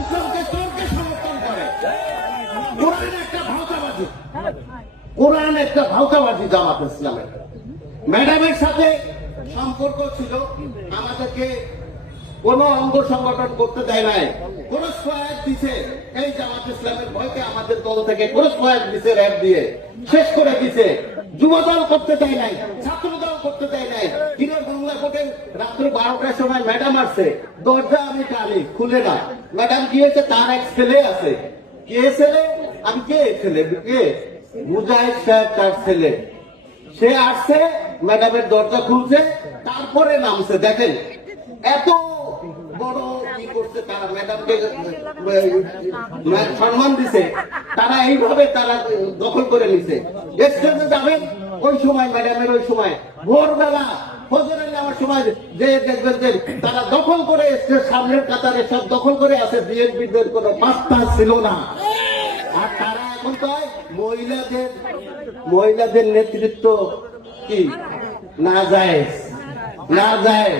ইসলামকে চোরকে সমর্থন করে। কোরআন একটা ভাওতাবাজি, কোরআন একটা ভাওতাবাজি জামাত ইসলামের। ম্যাডামের সাথে সম্পর্ক ছিল, আমাদেরকে কোন অঙ্গ সংগঠন করতে দেয় নাই, কোন সহায়ক দিছে এই জামাত ইসলামের ভয়কে আমাদের দল থেকে কোন সহায়ক দিছে, র্যাব দিয়ে শেষ করে দিছে। যুবদল করতে দেয় নাই, ছাত্র দল করতে দেয় নাই। কিরে বাংলা কোর্টের রাত্র 12টার সময় ম্যাডাম আসছে, দরজা আমি টানি, খুলে না। ম্যাডাম কি হয়েছে, তার এক ছেলে আছে। কে ছেলে? আমি কে ছেলে? কে? মুজাহিদ সাহেব তার ছেলে। সে আসছে, ম্যাডামের দরজা খুলছে, তারপরে নামছে। দেখেন এত বড় কি করছে তারা, ম্যাডামকে সম্মান দিছে, তারা এইভাবে তারা দখল করে নিছে। স্টেজে যাবেন ওই সময়, ম্যাডামের ওই সময় ভোরবেলা ফজরের নামার সময় যে দেখবেন যে তারা দখল করে স্টেজ সামনের কাতারে সব দখল করে আছে। বিএনপিদের কোনো পাত্তা ছিল না। আর তারা এখন কয় মহিলাদের নেতৃত্ব কি না যায়, না যায়।